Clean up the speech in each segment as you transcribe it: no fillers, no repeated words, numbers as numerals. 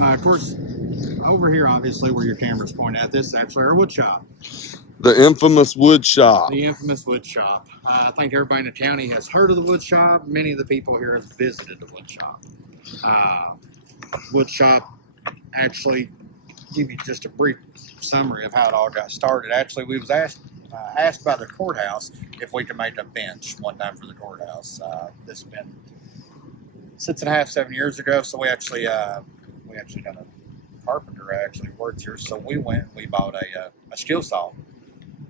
Of course, over here, obviously, where your camera's pointed at, this is actually our wood shop. The infamous wood shop. The infamous wood shop. I think everybody in the county has heard of the wood shop. Many of the people here have visited the wood shop. Wood shop, actually, give you just a brief summary of how it all got started. Actually, we was asked by the courthouse if we could make a bench one time for the courthouse. This has been 6.5, 7 years ago. So we actually got a carpenter actually works here. So we bought a skill saw,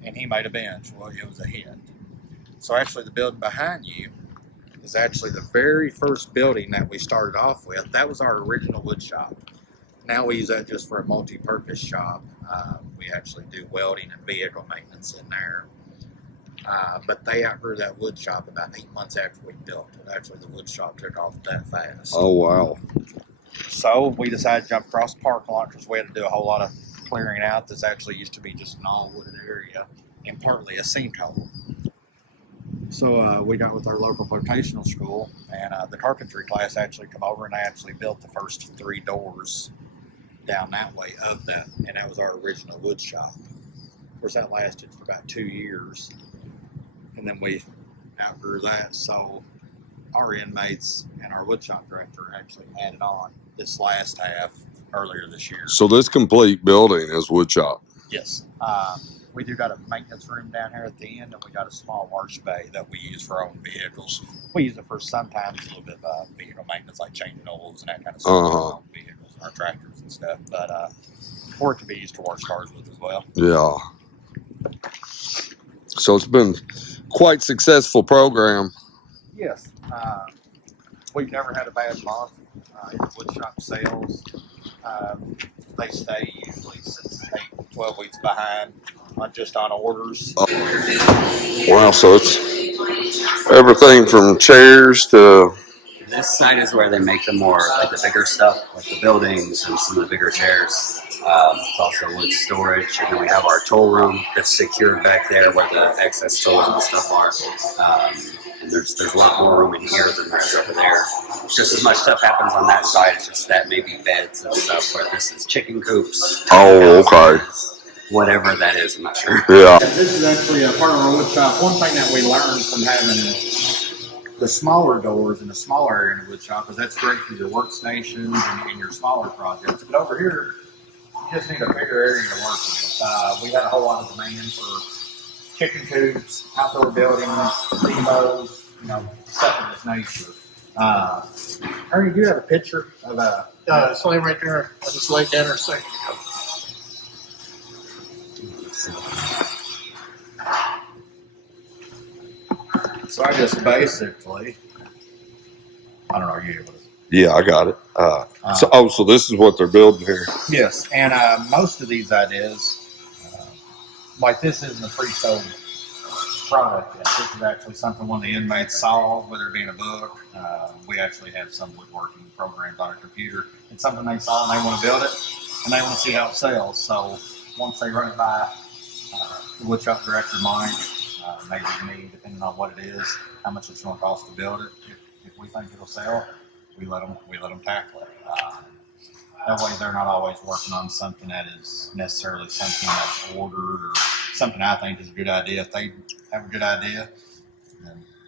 and he made a bench. Well, it was a hit. So actually, the building behind you is actually the very first building that we started off with. That was our original wood shop. Now we use that just for a multi-purpose shop. We actually do welding and vehicle maintenance in there. But they outgrew that wood shop about 8 months after we built it. Actually, the wood shop took off that fast. Oh, wow. So we decided to jump across the parking lot because we had to do a whole lot of clearing out. This actually used to be just an all-wooded area and partly a sinkhole. So we got with our local vocational school, and the carpentry class actually come over, and they actually built the first 3 doors down that way of that, and that was our original wood shop. Of course, that lasted for about 2 years, and then we outgrew that. So our inmates and our wood shop director actually added on this last half earlier this year. So this complete building is wood shop. Yes. We do got a maintenance room down here at the end, and we got a small wash bay that we use for our own vehicles. We use it for sometimes a little bit of vehicle maintenance, like changing oils and that kind of stuff on our own vehicles and our tractors and stuff. But for it to be used to wash cars with as well. Yeah. So it's been quite successful program. Yes. We've never had a bad month in wood shop sales. They stay usually 6 to 8 to 12 weeks behind just on orders. Wow, so it's everything from chairs to... This side is where they make the more, like the bigger stuff, like the buildings and some of the bigger chairs. It's also wood storage, and then we have our tool room that's secured back there where the excess tools and stuff are. And there's a lot more room in here than there is over there. Just as much stuff happens on that side, it's just that maybe beds and stuff, where this is chicken coops. Oh, okay. Whatever that is, I'm not sure. Yeah. This is actually a part of our wood shop. One thing that we learned from having the smaller doors in the smaller area in the wood shop is that's great for your workstations and your smaller projects. But over here, you just need a bigger area to work with. We had a whole lot of demand for chicken coops, outdoor buildings, demos, stuff of this nature. Ernie, do you have a picture of a... It's laying right there. I just laid down there a second ago. So I just basically... I don't know, are you able to... Yeah, I got it. So this is what they're building here. Yes, and most of these ideas, like this isn't a pre-sold product yet. This is actually something one of the inmates saw, whether it be in a book. We actually have some woodworking programs on a computer. It's something they saw and they want to build it, and they want to see how it sells. So once they run it by the wood shop director, Mike, maybe me, depending on what it is, how much it's going to cost to build it. If we think it'll sell, we let them tackle it. That way they're not always working on something that is necessarily something that's ordered or something I think is a good idea. If they have a good idea,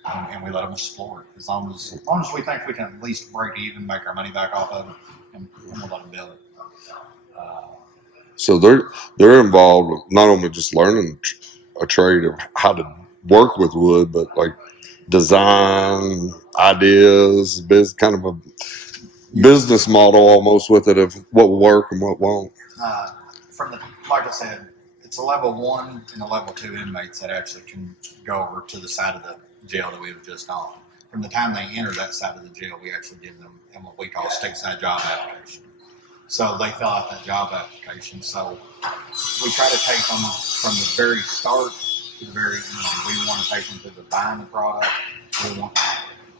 and we let them explore it. As long as we think we can at least break even, make our money back off of it, and we'll let them build it. So they're involved with not only just learning a trade of how to work with wood, but like design ideas, kind of a business model almost with it of what will work and what won't. Like I said, it's a level 1 and a level 2 inmates that actually can go over to the side of the jail that we were just on. From the time they enter that side of the jail, we actually give them what we call a stateside job application. So they fill out that job application. So we try to take them from the very start to the very end. We want to take them to the buying the product.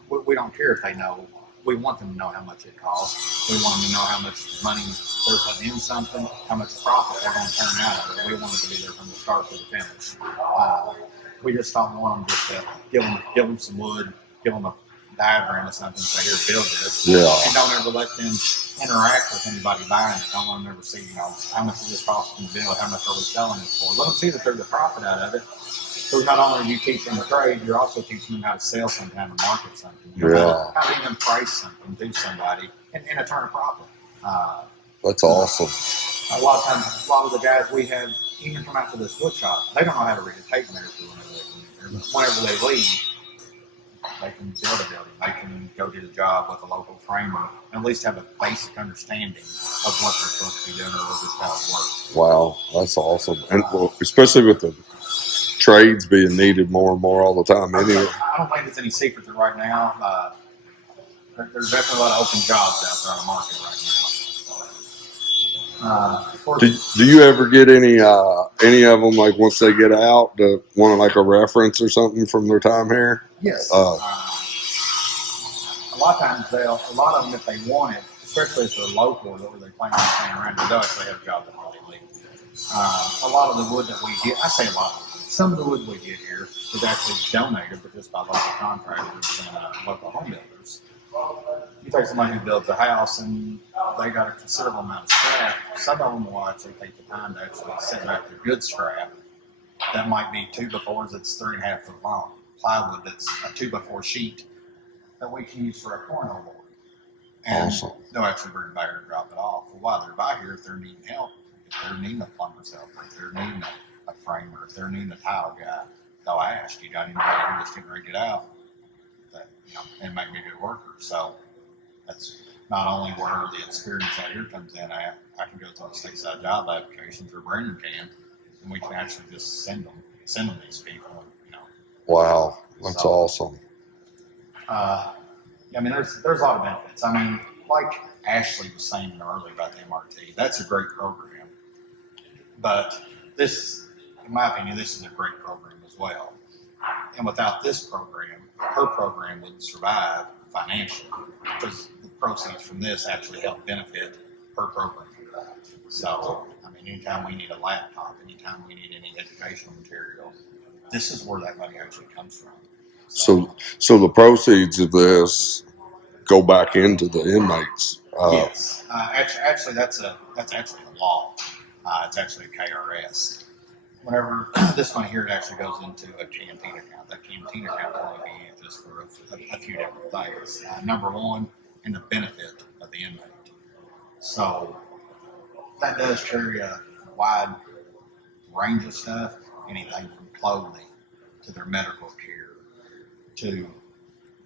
We don't care if they know. We want them to know how much it costs. We want them to know how much money they're putting in something, how much profit they're going to turn out of it. We want them to be there from the start to the finish. We just don't want them just to give them some wood, give them diagram or something, say, here, build this. Yeah. And don't ever let them interact with anybody buying it. Don't let them ever see, how much is this costing to build, how much are we selling it for. Let them see that there's a profit out of it. So not only do you teach them the trade, you're also teaching them how to sell something, how to market something. How to even price something to somebody and turn a profit. That's awesome. A lot of times, a lot of the guys we have even come out to this wood shop, they don't know how to read a tape measure whenever they leave. They can build a building. They can go do the job with a local framer and at least have a basic understanding of what they're supposed to be doing or just how it works. Wow, that's awesome. And especially with the trades being needed more and more all the time. Anyway. I don't think it's any secret that right now there's definitely a lot of open jobs out there on the market right now. Do you ever get any of them, like once they get out, to want like a reference or something from their time here? Yes. A lot of times a lot of them, if they want it, especially if they're local or they plan on staying around, they'll actually have a job that they leave. A lot of the wood that we get, I say a lot of it, some of the wood we get here is actually donated, but just by local contractors and local home builders. You take somebody who builds a house and they got a considerable amount of scrap. Some of them will actually take the time to actually set back their good scrap. That might be 2x4s that's 3.5 foot long. Plywood that's a 2x4 sheet that we can use for a cornhole board. And awesome. They'll actually bring it by here and drop it off. Well, while they're by here, if they're needing help, if they're needing a plumber's help, if they're needing a framer, if they're needing a tile guy, they'll ask, you got anybody who just can rig it out? That, and make me a good worker. So that's not only where the experience out here comes in. I can go to a stateside job applications, or Brandon can, and we can actually just send them these people. Wow, that's awesome. There's a lot of benefits. Like Ashley was saying earlier about the MRT, that's a great program. But this, in my opinion, this is a great program as well. And without this program, her program wouldn't survive financially because the proceeds from this actually help benefit her program. So, anytime we need a laptop, anytime we need any educational material, this is where that money actually comes from. So the proceeds of this go back into the inmates. Yes, actually, that's actually the law. It's actually a KRS. Whenever this money here, it actually goes into a canteen account. That canteen account will only be used for a few different things. Number one, in the benefit of the inmate. So that does carry a wide range of stuff. Anything from clothing to their medical care to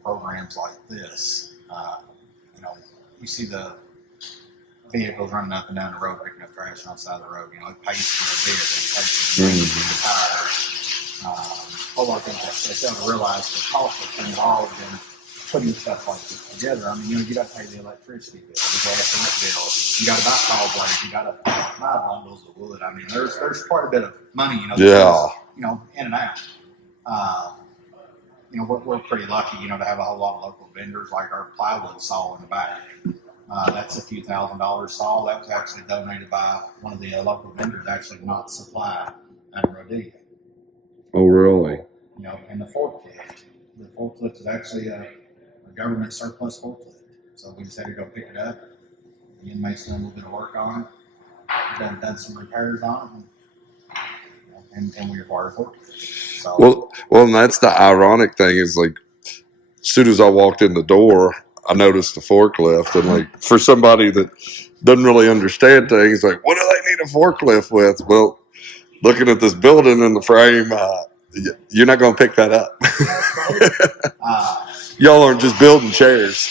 programs like this. You see the vehicles running up and down the road picking up trash on the side of the road. It pays for a vehicle, it pays for the tires. A whole lot of things like that. They don't realize the cost that's involved in putting stuff like this together. You got to pay the electricity bill, the gas bill. You got to buy saw blades. You got to buy bundles of wood. There's quite a bit of money. In and out. We're pretty lucky, to have a whole lot of local vendors, like our plywood saw in the back. That's a few $1,000 saw. That was actually donated by one of the local vendors, actually not supply at Rodeo. Oh, really? And the forklift. The forklift is actually a government surplus forklift. So we just had to go pick it up. The inmates done a little bit of work on it. Done some repairs on it. And we acquired a forklift. So, well, and that's the ironic thing is, like, as soon as I walked in the door, I noticed the forklift, and like for somebody that doesn't really understand things, like, what do they need a forklift with? Well, looking at this building in the frame, you're not going to pick that up. Y'all aren't just building chairs.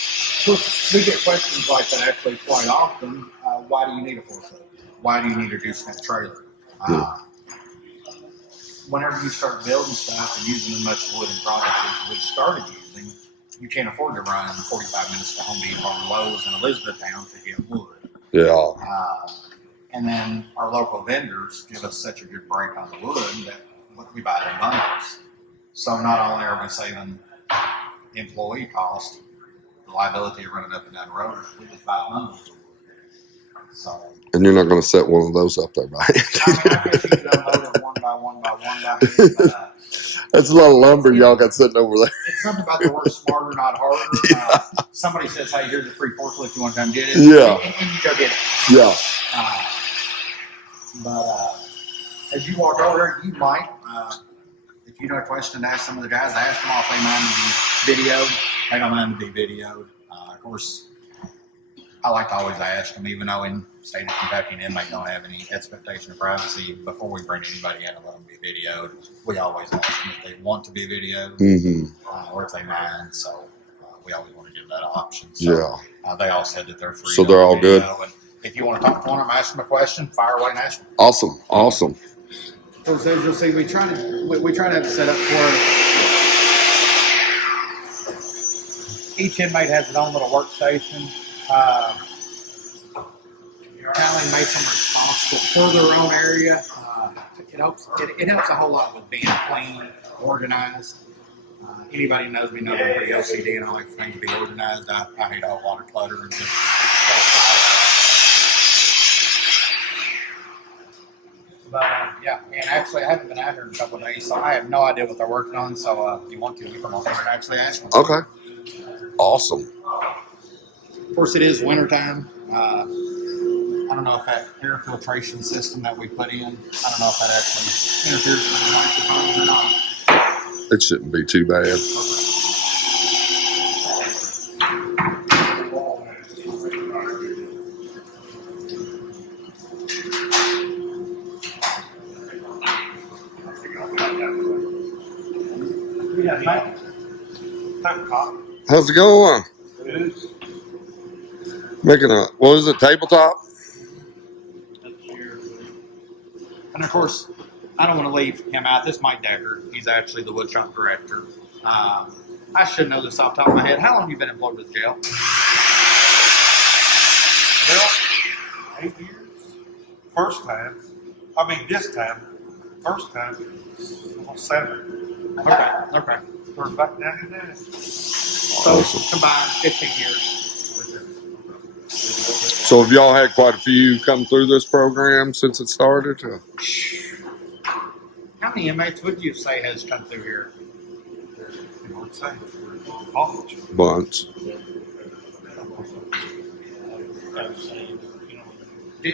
We get questions like that actually quite often. Why do you need a forklift? Why do you need a gooseneck trailer? Whenever you start building stuff and using as much wood and product as we started using, you can't afford to run 45 minutes to Home Depot or Lowe's in Elizabethtown to get wood. Yeah. And then our local vendors give us such a good break on the wood that we buy it in bundles. So not only are we saving employee cost, the liability of running up and down the road, we just buy bundles of wood. So. And you're not going to set one of those up there by hand. I guess you could unload it one by one by hand, but That's a lot of lumber y'all got sitting over there. It's something about the word smarter, not harder. Somebody says, "Hey, here's a free forklift. You want to come get it?" Yeah. And you go get it. Yeah. But as you walk over there, you might, if you know a question to ask some of the guys, ask them if they mind to be videoed. They don't mind to be videoed. Of course, I like to always ask them, even though in the state of Kentucky, an inmate don't have any expectation of privacy. Before we bring anybody in and let them be videoed, we always ask them if they want to be videoed or if they mind. So we always want to give that option. So, they all said that they're free. So they're all good. And if you want to talk to one of them, ask them a question, fire away and ask them. Awesome. Awesome. So as you'll see, we try to have it set up for each inmate has his own little workstation. Now inmates are responsible for their own area. It helps a whole lot with being clean, organized. Anybody who knows me knows I'm pretty OCD and I like things to be organized. I hate a whole lot of clutter and just But yeah, and actually I haven't been out here in a couple of days, so I have no idea what they're working on. So if you want to, you come over and actually ask them. Okay. Awesome. Of course, it is wintertime. I don't know if that air filtration system that we put in, I don't know if that actually interferes with the microphone or not. It shouldn't be too bad. How's it going? Making a, what is it, tabletop? And of course, I don't want to leave him out. This is Mike Decker. He's actually the woodshop director. I should know this off the top of my head. How long have you been employed with jail? Well, 8 years. First time. I mean, this time. First time, almost 7. Okay. We're back down in there. So combined 15 years. So have y'all had quite a few come through this program since it started? How many inmates would you say has come through here? I would say college. Bunch. Do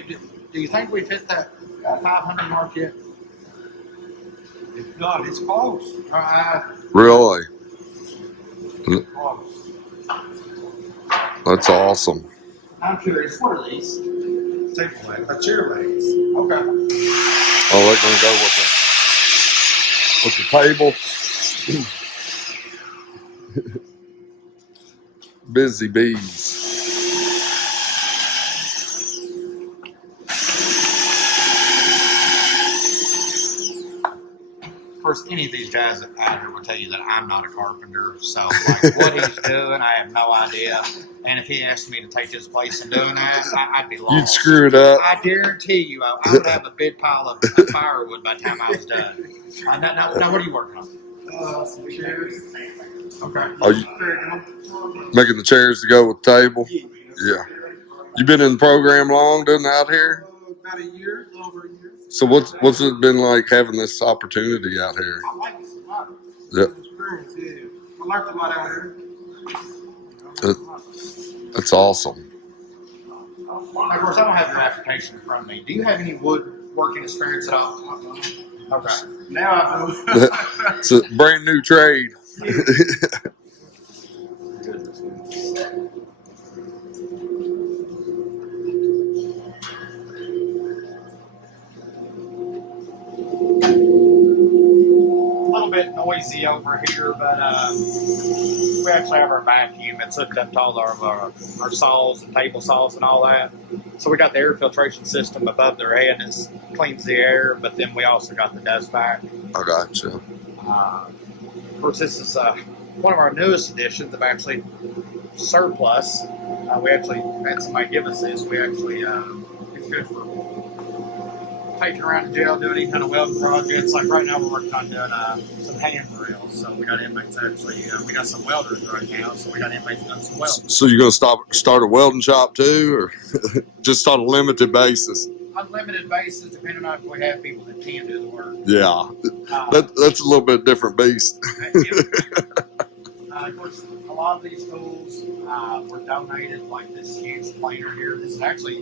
you think we've hit that 500 mark yet? If not, it's close. Really? Close. That's awesome. I'm curious, what are these? Table legs, chair legs. Okay. Oh, they're going to go with the table. Busy bees. Of course, any of these guys out here will tell you that I'm not a carpenter, so like what he's doing, I have no idea. And if he asked me to take his place in doing that, I'd be lost. You'd screw it up. I guarantee you, I would have a big pile of firewood by the time I was done. Now, what are you working on? Some chairs. Okay. Are you making the chairs to go with the table? Yeah. You been in the program long, doing out here? About a year, over a year. So what's it been like having this opportunity out here? I like it a lot. Yeah. Experience, yeah. I learned a lot out here. That's awesome. Of course, I don't have your application in front of me. Do you have any woodworking experience at all? Okay. Now I do. It's a brand new trade. A little bit noisy over here, but we actually have our vacuum that's hooked up to all our saws and table saws and all that. So we got the air filtration system above their head that cleans the air, but then we also got the dust vac. I gotcha. Of course, this is one of our newest additions of actually surplus. We actually had somebody give us this. We actually, it's good for taking around the jail, doing any kind of welding projects. Like right now, we're working on doing some handrails. So we got inmates actually, we got some welders right now. So we got inmates doing some welding. So you're gonna start a welding shop too, or just on a limited basis? unlimited basis, depending on if we have people that can do the work. Yeah, Uh, that's a little bit different beast. Of course, a lot of these tools were donated, like this huge planer here. This is actually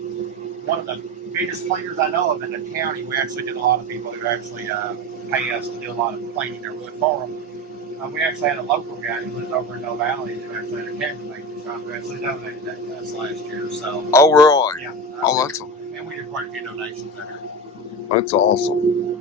one of the biggest planers I know of in the county. We actually get a lot of people who actually pay us to do a lot of planing their wood for them. We actually had a local guy who lives over in No Valley who actually had a cabinet making shop who actually donated that to us last year. So, Oh, really? yeah. Oh, that's and we did quite a few donations there. awesome.